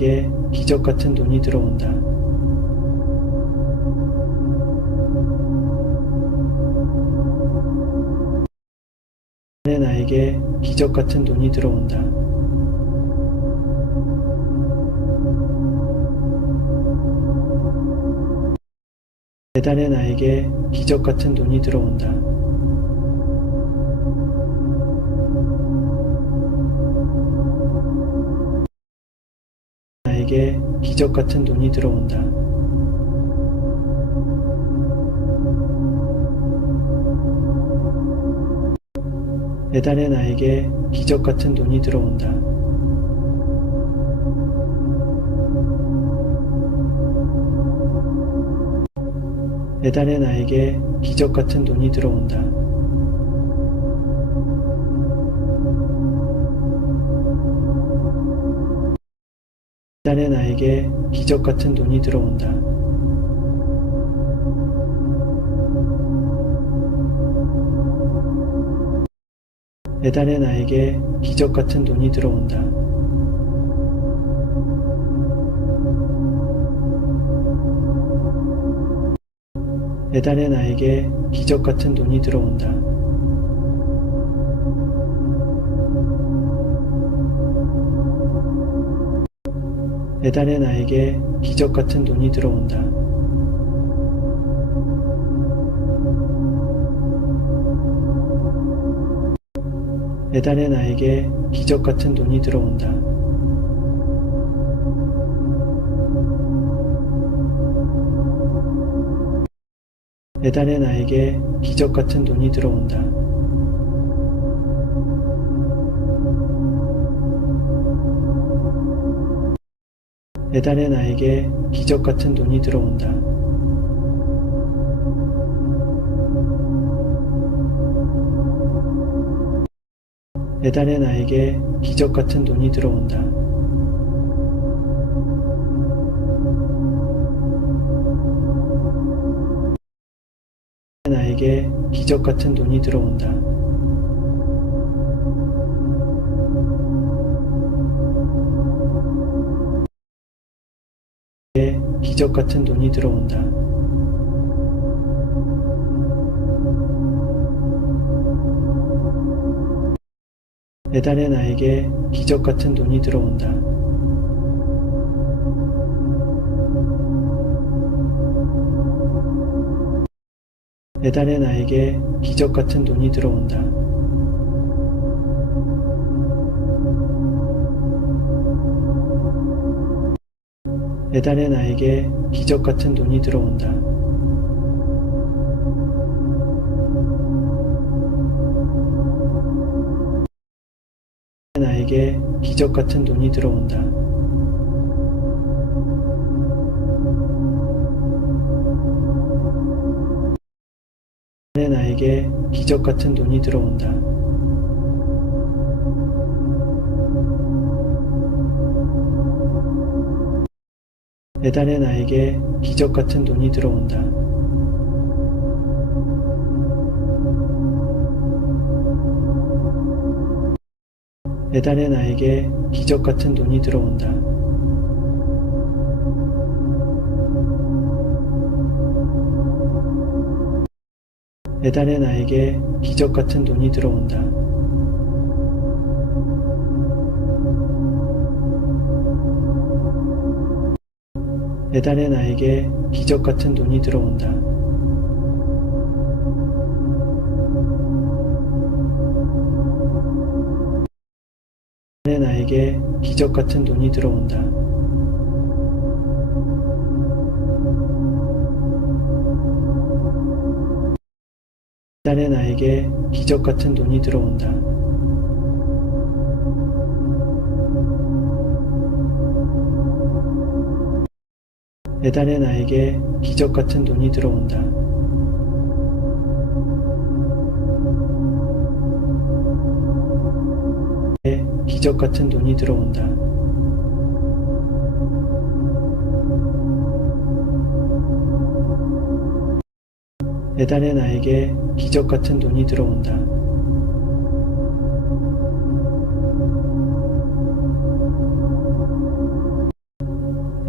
나에게 기적 같은 돈이 들어온다. 이달에 나에게 기적 같은 돈이 들어온다. 매달에 나에게 기적 같은 돈이 들어온다. 나에게 기적 같은 돈이 들어온다. 매달에 나에게 기적 같은 돈이 들어온다. 매달에 나에게 기적 같은 돈이 들어온다. 매달에 나에게 기적 같은 돈이 들어온다. 매달에 나에게 기적 같은 돈이 들어온다. 매달에 나에게 기적 같은 돈이 들어온다. 매달에 나에게 기적 같은 돈이 들어온다. 매달에 나에게 기적 같은 돈이 들어온다. 매달에 나에게 기적 같은 돈이 들어온다. 매달에 나에게 기적 같은 돈이 들어온다. 매달에 나에게 기적 같은 돈이 들어온다. 나에게 기적 같은 돈이 들어온다. 기적 같은 돈이 들어온다. 매달에 나에게 기적 같은 돈이 들어온다. 매달에 나에게 기적 같은 돈이 들어온다. 매달에 나에게 기적 같은 돈이 들어온다. 나에게 기적 같은 돈이 들어온다. 나에게 기적 같은 돈이 들어온다. 매달에 나에게 기적 같은 돈이 들어온다. 매달에 나에게 기적 같은 돈이 들어온다. 매달에 나에게 기적 같은 돈이 들어온다. 매달에 나에게 기적 같은 돈이 들어온다. 매달에 나에게 기적 같은 돈이 들어온다. 매달에 나에게 기적 같은 돈이 들어온다. 매달에 나에게 기적 같은 돈이 들어온다. 기적 같은 돈이 들어온다. 매달에 나에게 기적 같은 돈이 들어온다.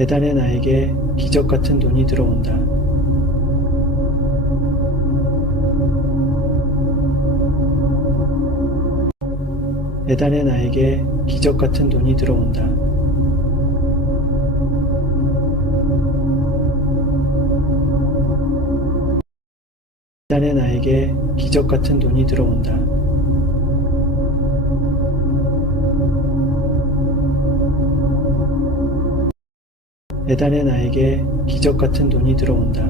배달의 나에게 기적 같은 돈이 들어온다. 배달의 나에게 기적 같은 돈이 들어온다. 배달의 나에게 기적 같은 돈이 들어온다. 배달의 나에게 기적 같은 돈이 들어온다.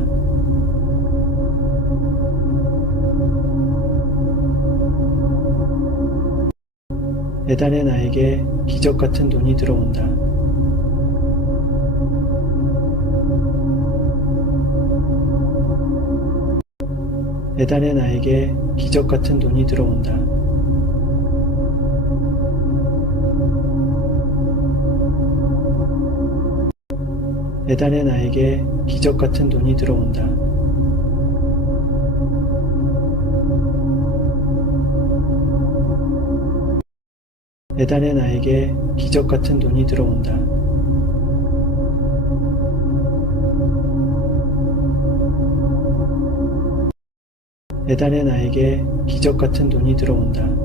배달의 나에게 기적 같은 돈이 들어온다. 배달의 나에게 기적 같은 돈이 들어온다. 배달의 나에게 기적 같은 돈이 들어온다. 배달의 나에게 기적 같은 돈이 들어온다. 배달의 나에게 기적 같은 돈이 들어온다.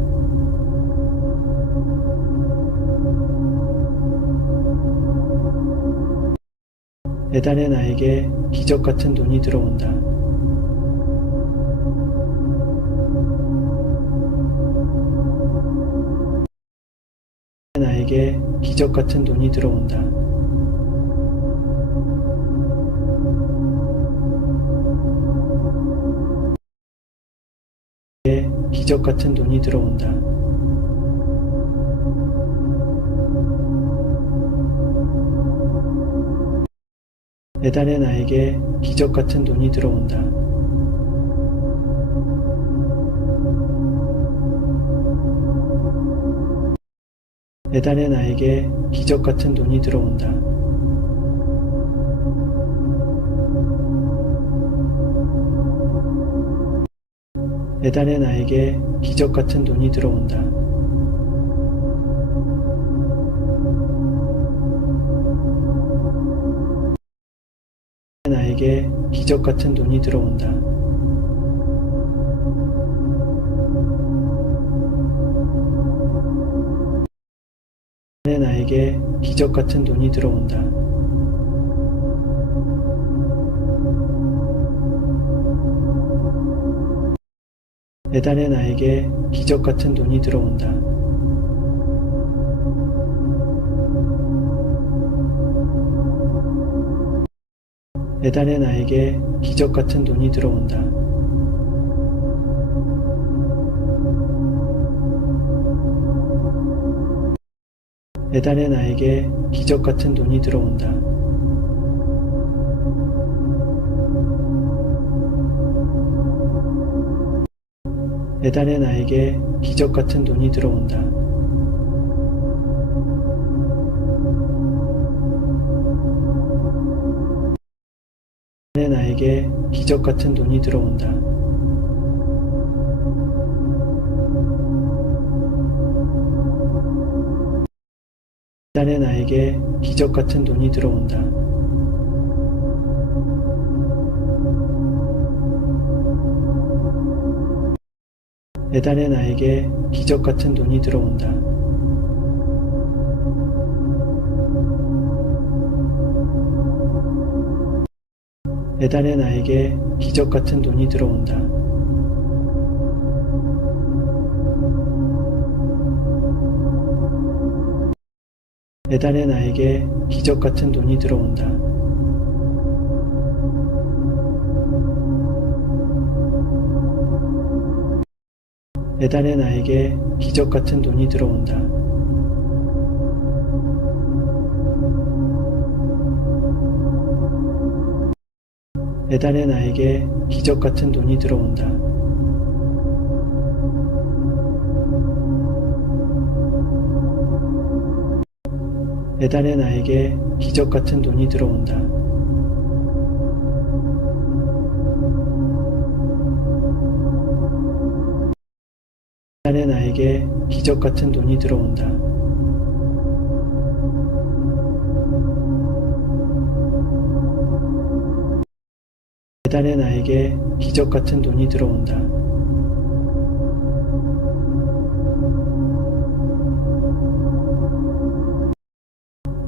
배달의 나에게 기적 같은 돈이 들어온다. 나에게 기적 같은 돈이 들어온다. 기적 같은 돈이 들어온다. 배달의 나에게 기적 같은 돈이 들어온다. 배달의 나에게 기적 같은 돈이 들어온다. 배달의 나에게 기적 같은 돈이 들어온다. 나에게 기적 같은 돈이 들어온다. 나에게 기적 같은 돈이 들어온다. 배달의 나에게 기적 같은 돈이 들어온다. 배달의 나에게 기적 같은 돈이 들어온다. 배달의 나에게 기적 같은 돈이 들어온다. 배달의 나에게 기적 같은 돈이 들어온다. 배달의 나에게 기적 같은 돈이 들어온다. 배달의 나에게 기적 같은 돈이 들어온다. 배달의 나에게 기적 같은 돈이 들어온다. 배달의 나에게 기적 같은 돈이 들어온다. 배달의 나에게 기적 같은 돈이 들어온다. 배달의 나에게 기적 같은 돈이 들어온다. 배달의 나에게 기적 같은 돈이 들어온다. 배달의 나에게 기적 같은 돈이 들어온다. 배달의 나에게 기적 같은 돈이 들어온다. 배달의 나에게 기적 같은 돈이 들어온다.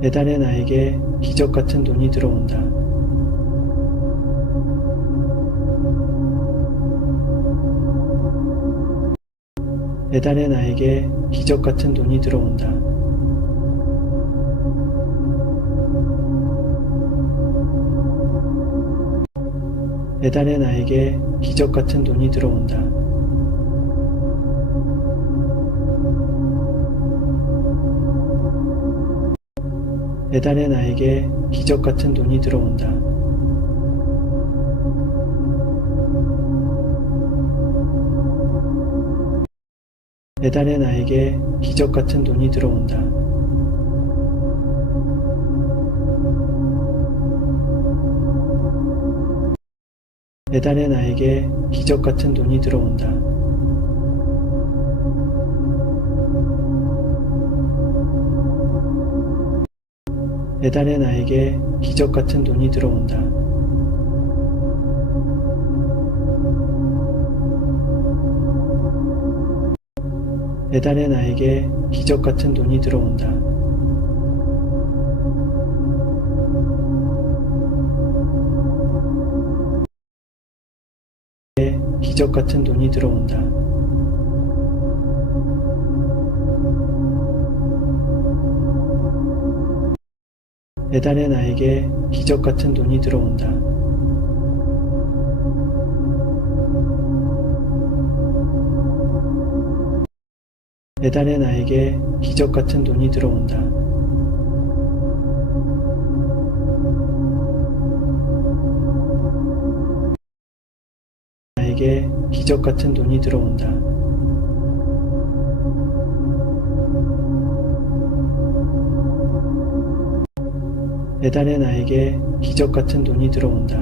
배달의 나에게 기적 같은 돈이 들어온다. 배달의 나에게 기적 같은 돈이 들어온다. 배달의 나에게 기적 같은 돈이 들어온다. 배달의 나에게 기적 같은 돈이 들어온다. 배달의 나에게 기적 같은 돈이 들어온다. 배달의 나에게 기적 같은 돈이 들어온다. 배달의 나에게 기적 같은 돈이 들어온다. 배달의 나에게 기적 같은 돈이 들어온다. 기적 같은 돈이 들어온다. 배달의 나에게 기적 같은 돈이 들어온다. 배달의 나에게 기적 같은 돈이 들어온다. 나에게 기적 같은 돈이 들어온다. 배달의 나에게 기적 같은 돈이 들어온다.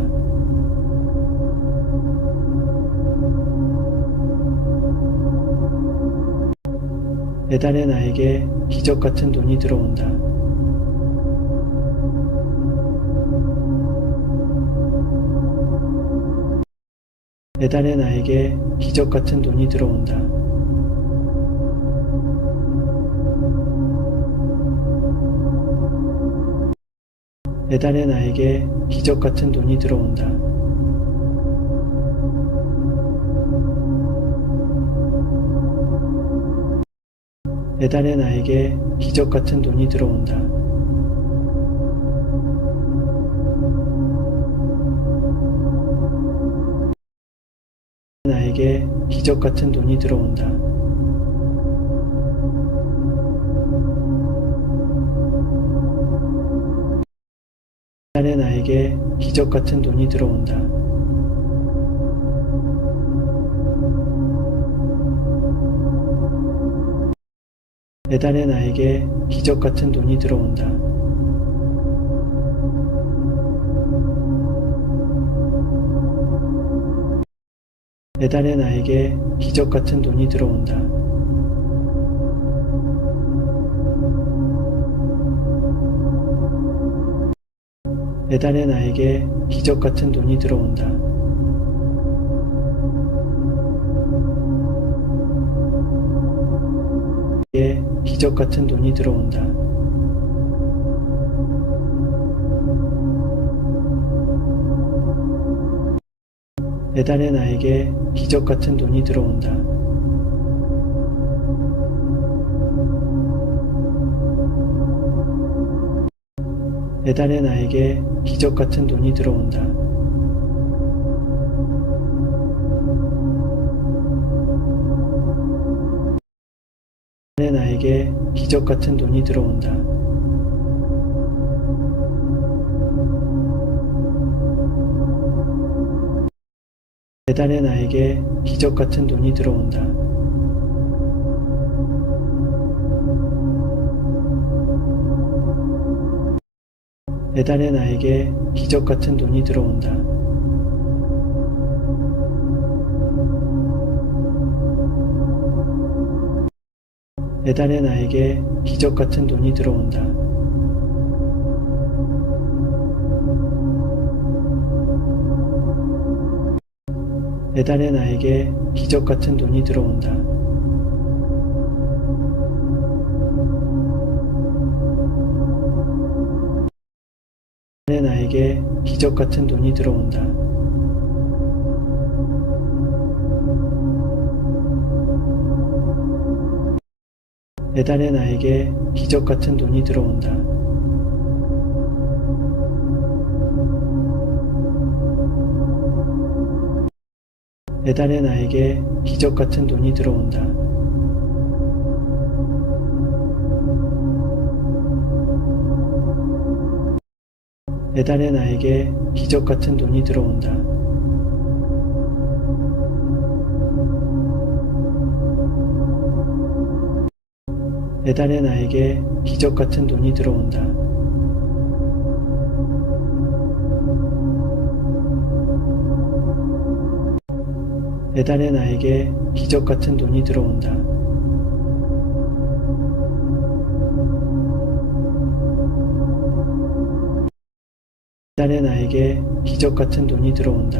배달의 나에게 기적 같은 돈이 들어온다. 배달의 나에게 기적 같은 돈이 들어온다. 배달의 나에게 기적 같은 돈이 들어온다. 배달의 나에게 기적 같은 돈이 들어온다. 나에게 기적 같은 돈이 들어온다. 배달의 나에게 기적 같은 돈이 들어온다. 배달의 나에게 기적 같은 돈이 들어온다. 배달의 나에게 기적 같은 돈이 들어온다. 배달의 나에게 기적 같은 돈이 들어온다. 기적 같은 돈이 들어온다. 배달의 나에게 기적 같은 돈이 들어온다. 배달의 나에게 기적 같은 돈이 들어온다. 배달의 나에게 기적 같은 돈이 들어온다. 배달의 나에게 기적 같은 돈이 들어온다. 배달의 나에게 기적 같은 돈이 들어온다. 배달의 나에게 기적 같은 돈이 들어온다. 배달의 배달의 나에게 기적 같은 돈이 들어온다. 배달의 나에게 기적 같은 돈이 들어온다. 배달의 나에게 기적 같은 돈이 들어온다. 배달의 나에게 기적 같은 돈이 들어온다. 배달의 나에게 기적 같은 돈이 들어온다. 배달의 나에게 기적 같은 돈이 들어온다. 배달의 나에게 기적 같은 돈이 들어온다. 배달의 나에게 기적 같은 돈이 들어온다.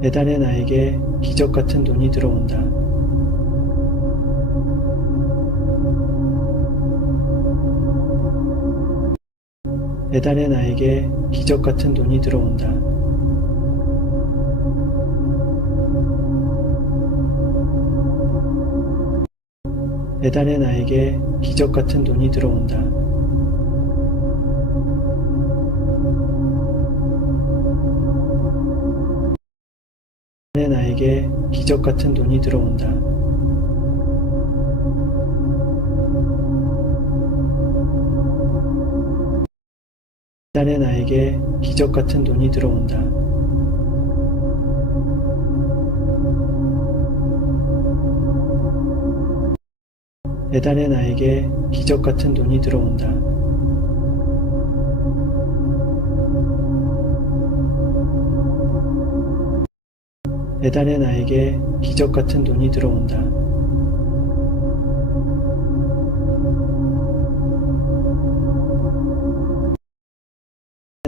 배달의 나에게 기적 같은 돈이 들어온다. 배달의 나에게 기적 같은 돈이 들어온다. 배달의 나에게 기적 같은 돈이 들어온다. 배달의 나에게 기적 같은 돈이 들어온다. 배달의 나에게 기적 같은 돈이 들어온다. 배달의 나에게 기적 같은 돈이 들어온다. 배달의 나에게 기적 같은 돈이 들어온다.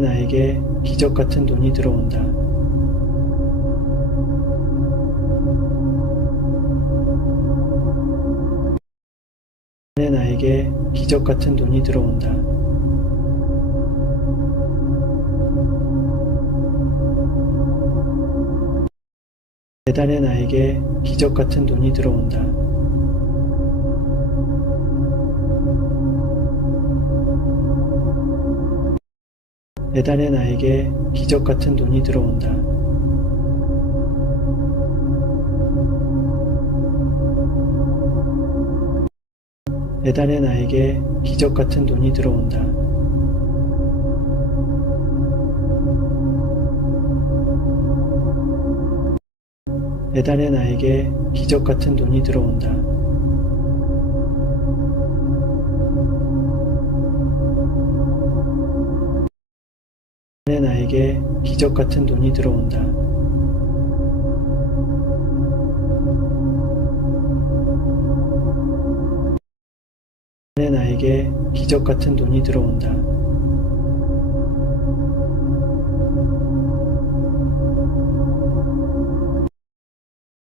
나에게 기적 같은 돈이 들어온다. 나에게 기적 같은 돈이 들어온다. 배달의 나에게 기적 같은 돈이 들어온다. 배달의 나에게 기적 같은 돈이 들어온다. 배달의 나에게 기적 같은 돈이 들어온다. 배달의 나에게 기적 같은 돈이 들어온다. 배달의 나에게 기적 같은 돈이 들어온다. 배달의 나에게 기적 같은 돈이 들어온다.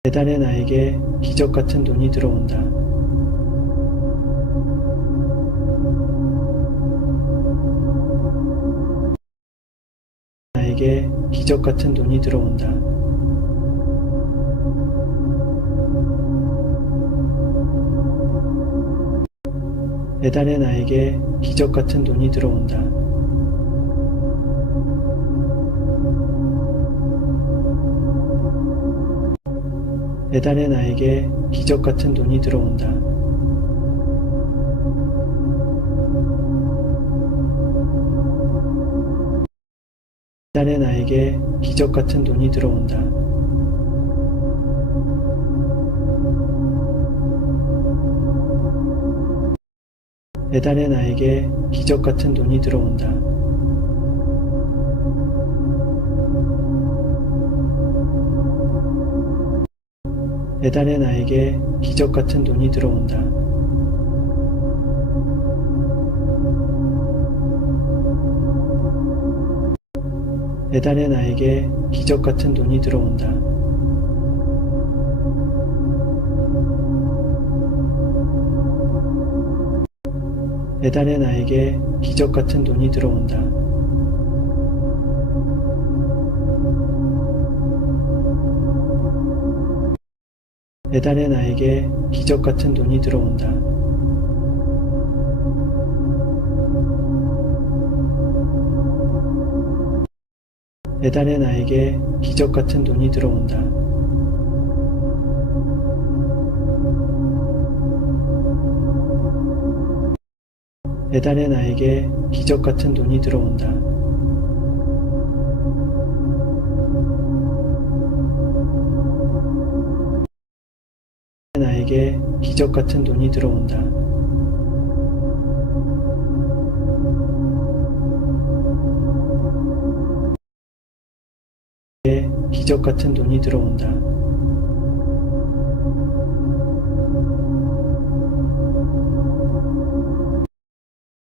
배달의 나에게 기적 같은 돈이 들어온다. 나에게 기적 같은 돈이 들어온다. 배달의 나에게 기적 같은 돈이 들어온다. 배달의 나에게 기적 같은 돈이 들어온다. 배달의 나에게 기적 같은 돈이 들어온다. 배달의 나에게 기적 같은 돈이 들어온다. 배달의 나에게 기적 같은 돈이 들어온다. 배달의 나에게 기적 같은 돈이 들어온다. 배달의 나에게 기적 같은 돈이 들어온다. 배달의 나에게 기적 같은 돈이 들어온다. 배달의 나에게 기적 같은 돈이 들어온다. 배달의 나에게 기적 같은 돈이 들어온다. 나에게 기적 같은 돈이 들어온다. 기적 같은 돈이 들어온다.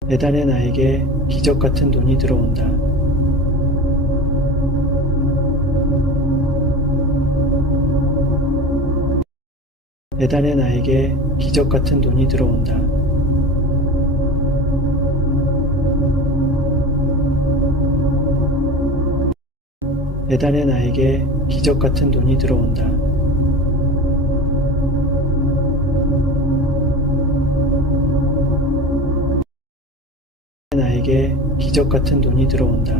배달의 나에게 기적 같은 돈이 들어온다. 배달의 나에게 기적 같은 돈이 들어온다. 배달의 나에게 기적 같은 돈이 들어온다. 나에게 기적 같은 돈이 들어온다.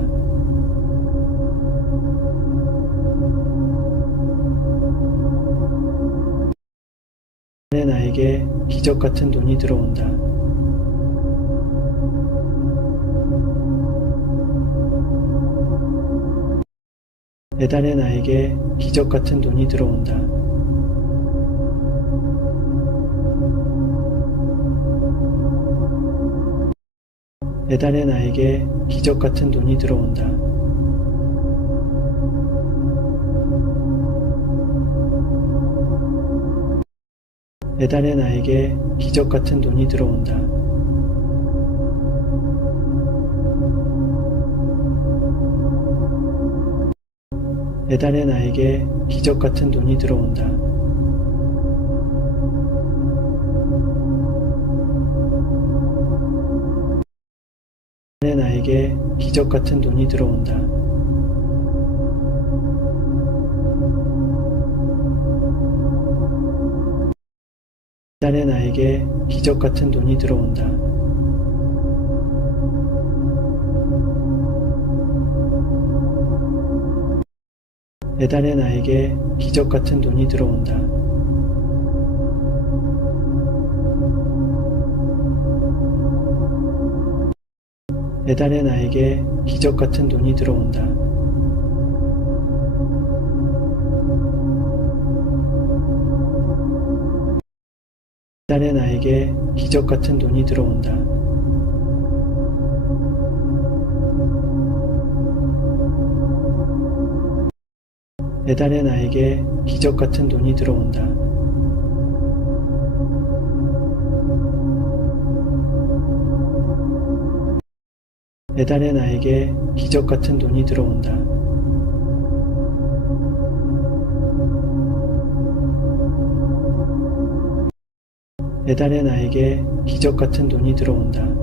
나에게 기적 같은 돈이 들어온다. 배달의 나에게 기적 같은 돈이 들어온다. 배달의 나에게 기적 같은 돈이 들어온다. 배달의 나에게 기적 같은 돈이 들어온다. 배달의 나에게 기적 같은 돈이 들어온다. 배달의 나에게 기적 같은 돈이 들어온다. 배달의 나에게 기적 같은 돈이 들어온다. 배달의 나에게 기적 같은 돈이 들어온다. 배달의 나에게 기적 같은 돈이 들어온다. 배달의 나에게 기적 같은 돈이 들어온다. 배달의 나에게 기적 같은 돈이 들어온다. 배달의 나에게 기적 같은 돈이 들어온다. 배달의 나에게 기적 같은 돈이 들어온다.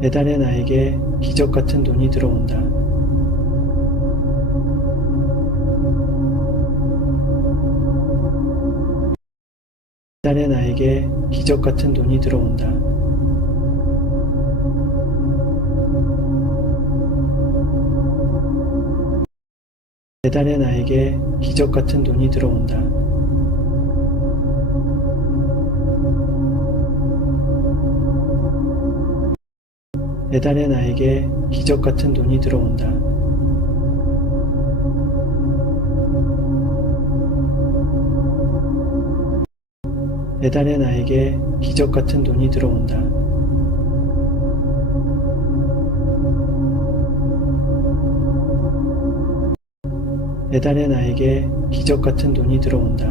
배달의 나에게 기적 같은 돈이 들어온다. 배달의 나에게 기적 같은 돈이 들어온다. 배달의 나에게 기적 같은 돈이 들어온다. 배달의 나에게 기적 같은 돈이 들어온다. 배달의 나에게 기적 같은 돈이 들어온다. 배달의 나에게 기적 같은 돈이 들어온다.